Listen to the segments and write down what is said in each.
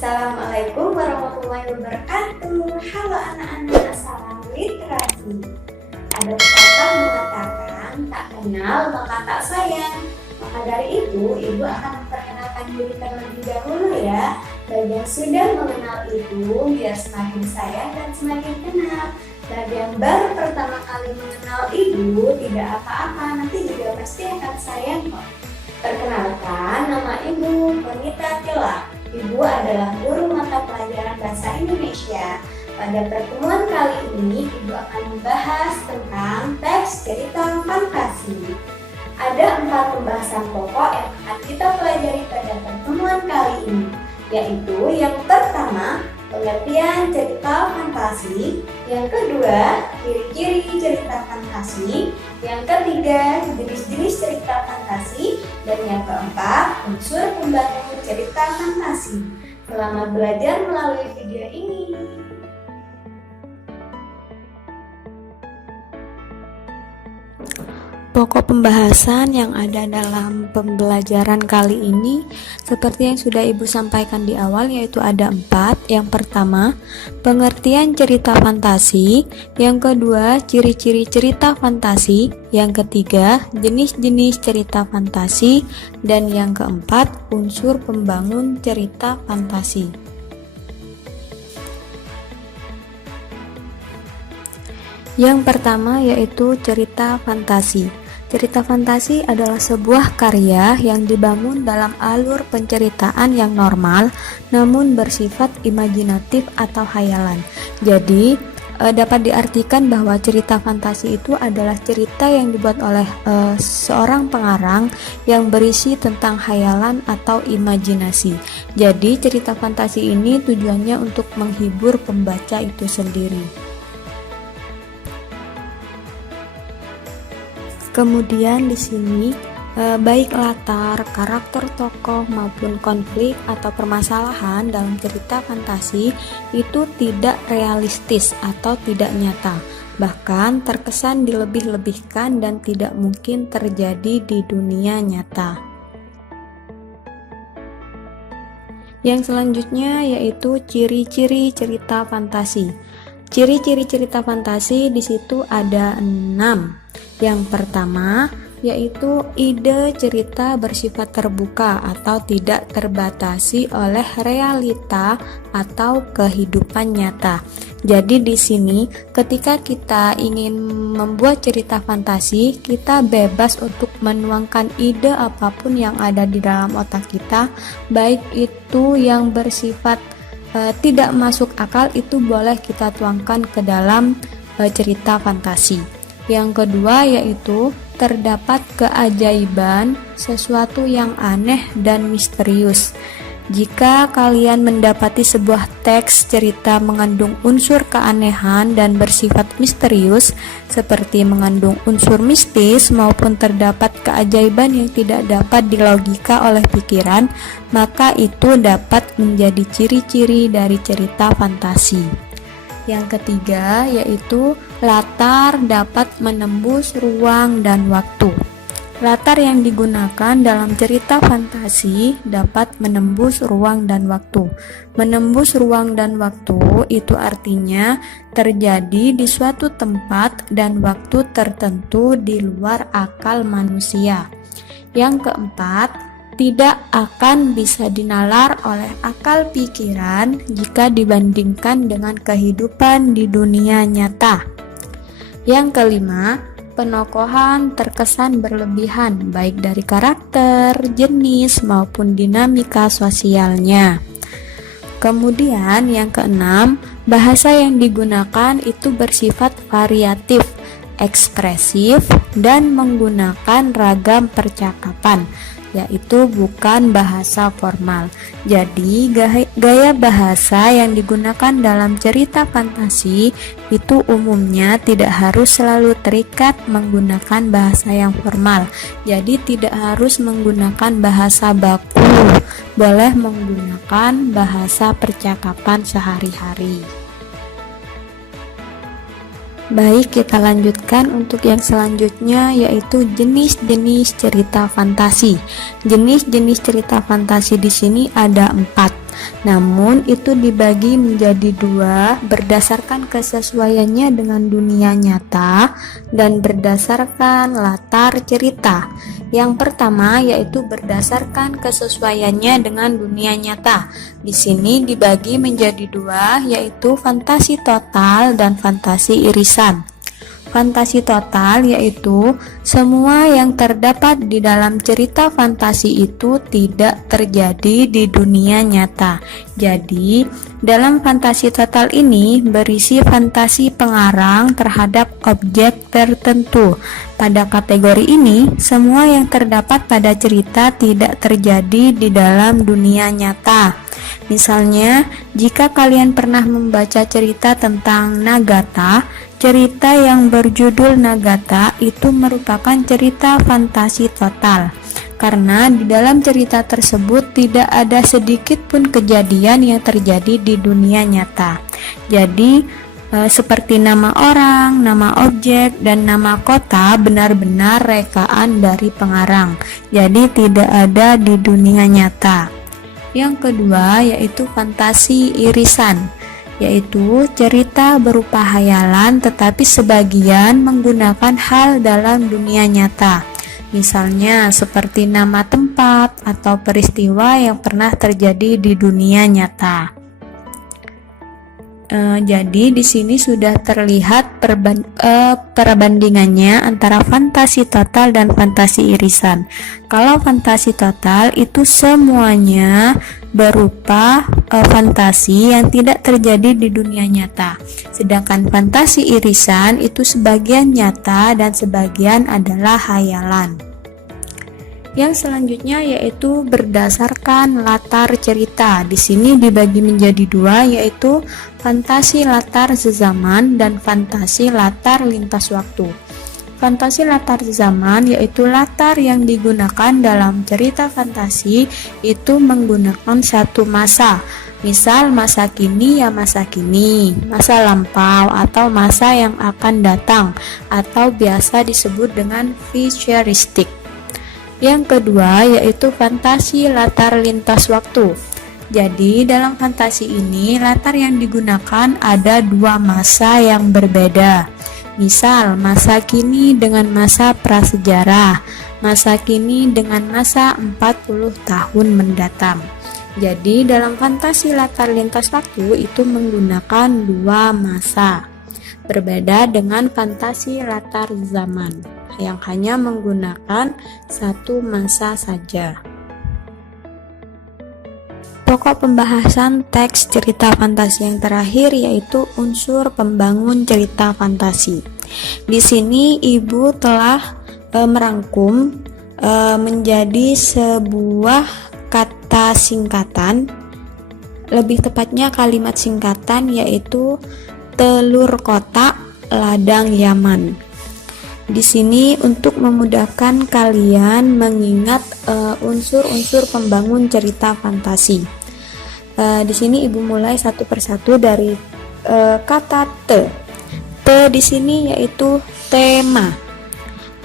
Assalamualaikum warahmatullahi wabarakatuh. Halo anak-anak, salam literasi. Ada pepatah mengatakan tak kenal maka tak sayang. Maka dari itu, ibu akan memperkenalkan diri terlebih dahulu ya. Bagi yang sudah mengenal ibu, biar semakin sayang dan semakin kenal. Bagi yang baru pertama kali mengenal ibu, tidak apa-apa, nanti juga pasti akan sayang kok. Perkenalkan, nama ibu Konita Tila. Ibu adalah guru mata pelajaran bahasa Indonesia. Pada pertemuan kali ini, ibu akan membahas tentang teks cerita fantasi. Ada 4 pembahasan pokok yang akan kita pelajari pada pertemuan kali ini, yaitu yang pertama, pengertian cerita fantasi, yang kedua, ciri-ciri cerita fantasi, yang ketiga, jenis-jenis cerita fantasi, dan yang keempat, unsur pembangun cerita fantasi. Selamat belajar melalui video ini. Pokok pembahasan yang ada dalam pembelajaran kali ini seperti yang sudah ibu sampaikan di awal, yaitu ada 4. Yang pertama, pengertian cerita fantasi. Yang kedua, ciri-ciri cerita fantasi. Yang ketiga, jenis-jenis cerita fantasi. Dan yang keempat, unsur pembangun cerita fantasi. Yang pertama yaitu cerita fantasi. Cerita fantasi adalah sebuah karya yang dibangun dalam alur penceritaan yang normal namun bersifat imajinatif atau khayalan. Jadi dapat diartikan bahwa cerita fantasi itu adalah cerita yang dibuat oleh seorang pengarang yang berisi tentang khayalan atau imajinasi. Jadi cerita fantasi ini tujuannya untuk menghibur pembaca itu sendiri. Kemudian di sini baik latar, karakter tokoh maupun konflik atau permasalahan dalam cerita fantasi itu tidak realistis atau tidak nyata, bahkan terkesan dilebih-lebihkan dan tidak mungkin terjadi di dunia nyata. Yang selanjutnya yaitu ciri-ciri cerita fantasi. Ciri-ciri cerita fantasi di situ ada 6. Yang pertama yaitu ide cerita bersifat terbuka atau tidak terbatasi oleh realita atau kehidupan nyata. Jadi di sini ketika kita ingin membuat cerita fantasi, kita bebas untuk menuangkan ide apapun yang ada di dalam otak kita, baik itu yang bersifat tidak masuk akal, itu boleh kita tuangkan ke dalam cerita fantasi. Yang kedua yaitu terdapat keajaiban, sesuatu yang aneh dan misterius. Jika kalian mendapati sebuah teks cerita mengandung unsur keanehan dan bersifat misterius, seperti mengandung unsur mistis maupun terdapat keajaiban yang tidak dapat dilogika oleh pikiran, maka itu dapat menjadi ciri-ciri dari cerita fantasi. Yang ketiga yaitu latar dapat menembus ruang dan waktu. Latar yang digunakan dalam cerita fantasi dapat menembus ruang dan waktu. Menembus ruang dan waktu itu artinya terjadi di suatu tempat dan waktu tertentu di luar akal manusia. Yang keempat, tidak akan bisa dinalar oleh akal pikiran jika dibandingkan dengan kehidupan di dunia nyata. Yang kelima, penokohan terkesan berlebihan baik dari karakter, jenis maupun dinamika sosialnya. Kemudian yang keenam, bahasa yang digunakan itu bersifat variatif, ekspresif, dan menggunakan ragam percakapan, yaitu bukan bahasa formal. Jadi gaya bahasa yang digunakan dalam cerita fantasi itu umumnya tidak harus selalu terikat menggunakan bahasa yang formal. Jadi tidak harus menggunakan bahasa baku, boleh menggunakan bahasa percakapan sehari-hari. Baik, kita lanjutkan untuk yang selanjutnya, yaitu jenis-jenis cerita fantasi. Jenis-jenis cerita fantasi di sini ada 4. Namun itu dibagi menjadi dua berdasarkan kesesuaiannya dengan dunia nyata dan berdasarkan latar cerita. Yang pertama yaitu berdasarkan kesesuaiannya dengan dunia nyata. Di sini dibagi menjadi dua, yaitu fantasi total dan fantasi irisan. Fantasi total yaitu semua yang terdapat di dalam cerita fantasi itu tidak terjadi di dunia nyata. Jadi, dalam fantasi total ini berisi fantasi pengarang terhadap objek tertentu. Pada kategori ini, semua yang terdapat pada cerita tidak terjadi di dalam dunia nyata. Misalnya, jika kalian pernah membaca cerita tentang Nagata, cerita yang berjudul Nagata itu merupakan cerita fantasi total, karena di dalam cerita tersebut tidak ada sedikit pun kejadian yang terjadi di dunia nyata. Jadi, seperti nama orang, nama objek, dan nama kota benar-benar rekaan dari pengarang, jadi tidak ada di dunia nyata. Yang kedua yaitu fantasi irisan, yaitu cerita berupa hayalan tetapi sebagian menggunakan hal dalam dunia nyata. Misalnya seperti nama tempat atau peristiwa yang pernah terjadi di dunia nyata. Jadi di sini sudah terlihat perbandingannya antara fantasi total dan fantasi irisan. Kalau fantasi total itu semuanya berupa fantasi yang tidak terjadi di dunia nyata. Sedangkan fantasi irisan itu sebagian nyata dan sebagian adalah hayalan. Yang selanjutnya yaitu berdasarkan latar cerita. Di sini dibagi menjadi dua, yaitu fantasi latar sezaman dan fantasi latar lintas waktu. Fantasi latar zaman yaitu latar yang digunakan dalam cerita fantasi itu menggunakan satu masa. Misal masa kini ya masa kini, masa lampau atau masa yang akan datang, atau biasa disebut dengan futuristik. Yang kedua yaitu fantasi latar lintas waktu. Jadi dalam fantasi ini latar yang digunakan ada dua masa yang berbeda. Misal masa kini dengan masa prasejarah, masa kini dengan masa 40 tahun mendatang. Jadi dalam fantasi latar lintas waktu itu menggunakan dua masa. Berbeda dengan fantasi latar zaman yang hanya menggunakan satu masa saja. Pokok pembahasan teks cerita fantasi yang terakhir yaitu unsur pembangun cerita fantasi. Di sini Ibu telah merangkum menjadi sebuah kata singkatan, lebih tepatnya kalimat singkatan yaitu telur kotak, ladang Yaman. Di sini untuk memudahkan kalian mengingat unsur-unsur pembangun cerita fantasi. Di sini Ibu mulai satu persatu dari kata te. Te di sini yaitu tema,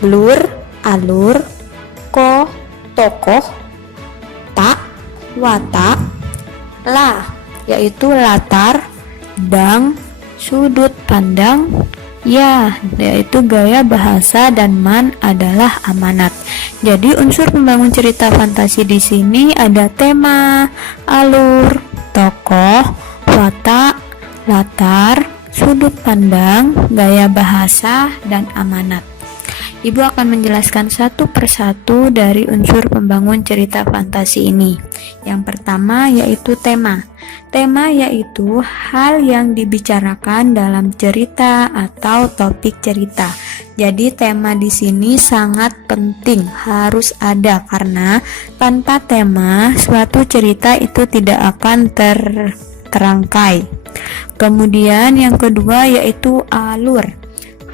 blur, alur, ko, tokoh, tak, watak, la yaitu latar, dang, sudut pandang, ya yaitu gaya bahasa, dan man adalah amanat. Jadi unsur pembangun cerita fantasi di sini ada tema, alur, tokoh, watak, latar, sudut pandang, gaya bahasa, dan amanat. Ibu akan menjelaskan satu persatu dari unsur pembangun cerita fantasi ini. Yang pertama yaitu tema. Tema yaitu hal yang dibicarakan dalam cerita atau topik cerita. Jadi tema di sini sangat penting, harus ada, karena tanpa tema suatu cerita itu tidak akan terangkai. Kemudian yang kedua yaitu alur.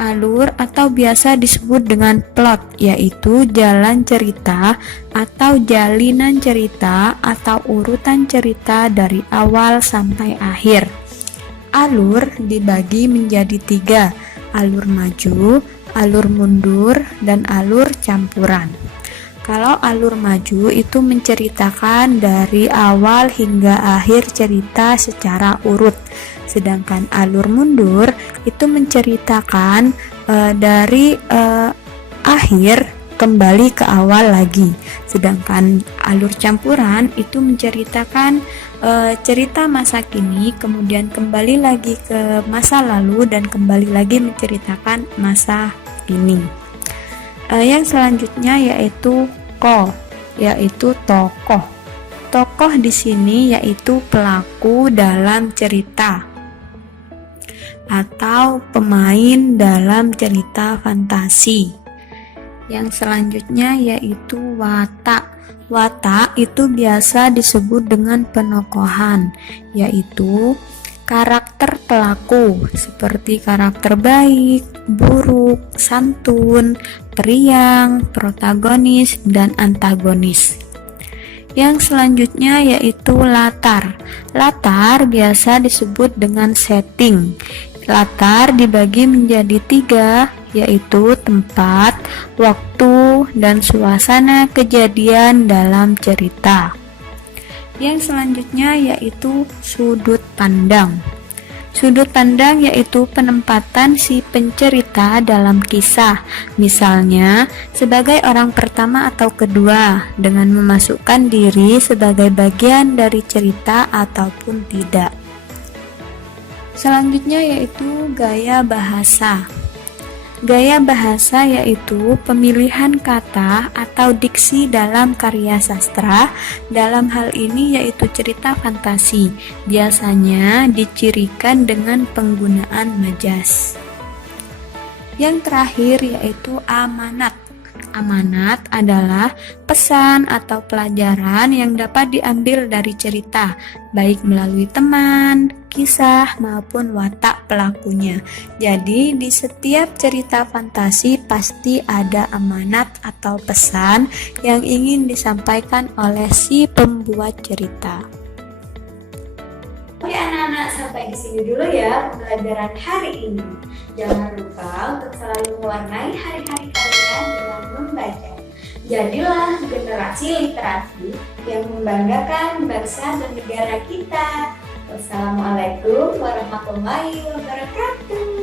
Alur atau biasa disebut dengan plot, yaitu jalan cerita atau jalinan cerita atau urutan cerita dari awal sampai akhir. Alur dibagi menjadi tiga, alur maju, alur mundur, dan alur campuran. Kalau alur maju itu menceritakan dari awal hingga akhir cerita secara urut. Sedangkan alur mundur itu menceritakan dari akhir kembali ke awal lagi. Sedangkan alur campuran itu menceritakan cerita masa kini, kemudian kembali lagi ke masa lalu dan kembali lagi menceritakan masa kini. Yang selanjutnya yaitu yaitu tokoh. Tokoh di sini yaitu pelaku dalam cerita atau pemain dalam cerita fantasi. Yang selanjutnya yaitu watak. Watak itu biasa disebut dengan penokohan, yaitu karakter pelaku seperti karakter baik, buruk, santun, periang, protagonis, dan antagonis. Yang selanjutnya yaitu latar. Latar biasa disebut dengan setting. Latar dibagi menjadi 3, yaitu tempat, waktu, dan suasana kejadian dalam cerita. Yang selanjutnya yaitu sudut pandang. Sudut pandang yaitu penempatan si pencerita dalam kisah, misalnya sebagai orang pertama atau kedua, dengan memasukkan diri sebagai bagian dari cerita ataupun tidak. Selanjutnya yaitu gaya bahasa. Gaya bahasa yaitu pemilihan kata atau diksi dalam karya sastra. Dalam hal ini yaitu cerita fantasi. Biasanya dicirikan dengan penggunaan majas. Yang terakhir yaitu amanat. Amanat adalah pesan atau pelajaran yang dapat diambil dari cerita, baik melalui teman, kisah, maupun watak pelakunya. Jadi di setiap cerita fantasi pasti ada amanat atau pesan yang ingin disampaikan oleh si pembuat cerita. Oke anak-anak, sampai di sini dulu ya pembelajaran hari ini. Jangan lupa untuk selalu mewarnai hari-hari kalian dengan membaca. Jadilah generasi literasi yang membanggakan bangsa dan negara kita. Wassalamualaikum warahmatullahi wabarakatuh.